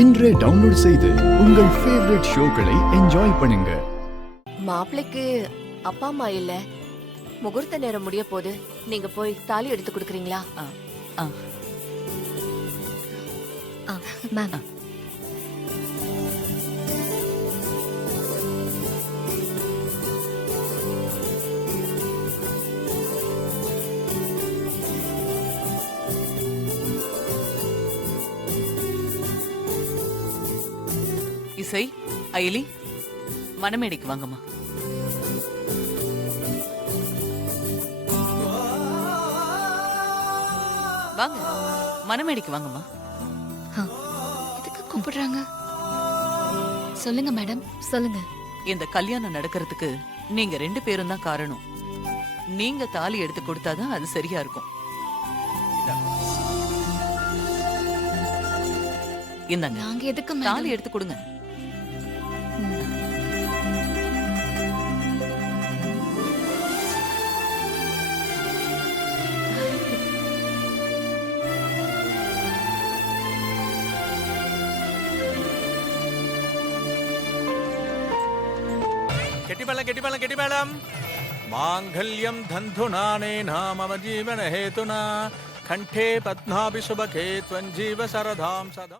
இன்றே டவுன்லோட் செய்து உங்கள் ஃபேவரட் ஷோக்களை என்ஜாய் பண்ணுங்க. மாப்பிளைக்கு அப்பா அம்மா இல்ல, முகூர்த்த நேரம் முடிய போது நீங்க போய் தாலி எடுத்து கொடுக்குறீங்களா? மேம் இசை, அயலி, மணமேடைக்கு வாங்கம்மா. வாங்க, மணமேடைக்கு வாங்கம்மா. எதுக்கு கூப்பிடுறாங்க? சொல்லுங்க மேடம், சொல்லுங்க. இந்த கல்யாணம் நடக்கிறதுக்கு நீங்க 2 பேரும் தான் காரணம். நீங்க தாலி எடுத்து கொடுத்தாதான் அது சரியா இருக்கும். இந்தாங்க, நாங்க எதுக்கு தாலி எடுத்து கொடுங்க. கெட்டிமேளம் மாங்கல்யம் தந்துநானேன மம ஜீவன ஹேதுனா கண்டே பத்மாபி சுபகே த்வஞ்சீவ சரதாம் சதம்.